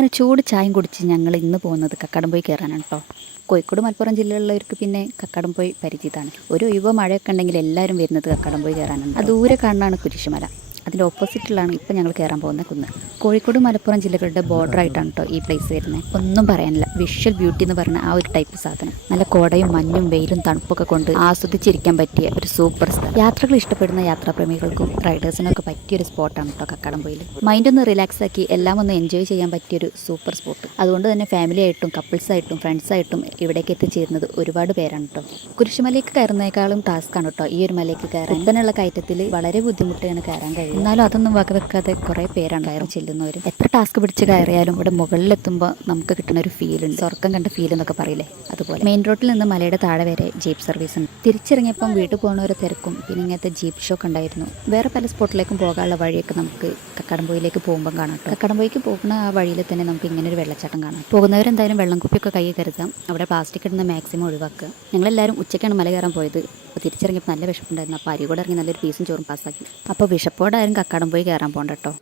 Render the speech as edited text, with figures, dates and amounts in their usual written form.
അങ്ങനെ ചൂട് ചായയും കുടിച്ച് ഞങ്ങൾ ഇന്ന് പോകുന്നത് കക്കാടംപൊയിൽ കയറാനാണ് കേട്ടോ. കോഴിക്കോട് മലപ്പുറം ജില്ലകളിലുള്ളവർക്ക് പിന്നെ കക്കാടംപൊയിൽ പരിചിതമാണ്. ഒരു ഒഴിവോ മഴയൊക്കെ ഉണ്ടെങ്കിൽ എല്ലാവരും വരുന്നത് കക്കാടംപൊയിൽ കയറാനാണ്. അത് ദൂരെ കാണാനാണ് കുരിശുമല. അതിൻ്റെ ഓപ്പോസിറ്റിലാണ് ഇപ്പോൾ ഞങ്ങൾ കയറാൻ പോകുന്ന കുന്ന്. കോഴിക്കോട് മലപ്പുറം ജില്ലകളുടെ ബോർഡർ ആയിട്ടാണ് കേട്ടോ ഈ പ്ലേസ് വരുന്നത്. ഒന്നും പറയാനില്ല, വിഷ്വൽ ബ്യൂട്ടി എന്ന് പറഞ്ഞ ആ ഒരു ടൈപ്പ് സാധനം. നല്ല കോടയും മഞ്ഞും വെയിലും തണുപ്പൊക്കെ കൊണ്ട് ആസ്വദിച്ചിരിക്കാൻ പറ്റിയ ഒരു സൂപ്പർ സ്ഥലം. യാത്രകൾ ഇഷ്ടപ്പെടുന്ന യാത്രാപ്രേമികൾക്കും റൈഡേഴ്സിനൊക്കെ പറ്റിയൊരു സ്പോട്ടാണ് കേട്ടോ കക്കാടംപൊയിൽ. മൈൻഡ് ഒന്ന് റിലാക്സ് ആക്കി എല്ലാം ഒന്ന് എൻജോയ് ചെയ്യാൻ പറ്റിയൊരു സൂപ്പർ സ്പോട്ട്. അതുകൊണ്ട് തന്നെ ഫാമിലി ആയിട്ടും കപ്പിൾസായിട്ടും ഫ്രണ്ട്സായിട്ടും ഇവിടേക്ക് എത്തിച്ചേരുന്നത് ഒരുപാട് പേരാണ് കേട്ടോ. കുരിശുമലയ്ക്ക് കയറുന്നേക്കാളും ടാസ്ക്കാണ് കേട്ടോ ഈ ഒരു മലയ്ക്ക് കയറാൻ. ഇത്തനെയുള്ള കയറ്റത്തിൽ വളരെ ബുദ്ധിമുട്ടാണ് കയറാൻ കഴിയും. എന്നാലും അതൊന്നും വക വെക്കാതെ കുറേ പേരാണ് കയറി ചെല്ലുന്നവർ. എത്ര ടാസ്ക് പിടിച്ച് കയറിയാലും ഇവിടെ മുകളിലെത്തുമ്പോൾ നമുക്ക് കിട്ടുന്ന ഒരു ഫീൽ ഉണ്ട്. സ്വർക്കം കണ്ട ഫീൽ എന്നൊക്കെ പറയില്ലേ, അതുപോലെ. മെയിൻ റോഡിൽ നിന്ന് മലയുടെ താഴെ വരെ ജീപ്പ് സർവീസ് ഉണ്ട്. തിരിച്ചിറങ്ങിയപ്പം വീട്ടിൽ പോകുന്നവരെ തിരക്കും. പിന്നെ ഇങ്ങനത്തെ ജീപ്പ് ഷോക്ക് ഉണ്ടായിരുന്നു. വേറെ പല സ്പോട്ടിലേക്കും പോകാനുള്ള വഴിയൊക്കെ നമുക്ക് കക്കാടംപൊയിലേക്ക് പോകുമ്പോൾ കാണാം. കക്കാടംപൊയിക്ക് പോകുന്ന ആ വഴിയിൽ തന്നെ നമുക്ക് ഇങ്ങനെ ഒരു വെള്ളച്ചാട്ടം കാണാം. പോകുന്നവരെന്തായാലും വെള്ളം കുപ്പിയൊക്കെ കൈ കരുതാം. അവിടെ പ്ലാസ്റ്റിക് ഇടുന്ന മാക്സിമം ഒഴിവാക്കുക. ഞങ്ങളെല്ലാവരും ഉച്ചയ്ക്കാണ് മല കയറാൻ പോയത്. അപ്പോൾ തിരിച്ചിറങ്ങിയപ്പോൾ നല്ല വിശപ്പുണ്ടായിരുന്നു. അപ്പോൾ അരി കൂടെ ഇറങ്ങി നല്ലൊരു പീസും ചോറും പാസ്സാക്കി. അപ്പോൾ വിശപ്പോടായാലും കക്കാടംപൊയിൽ കയറാൻ പോകണ്ട കേട്ടോ.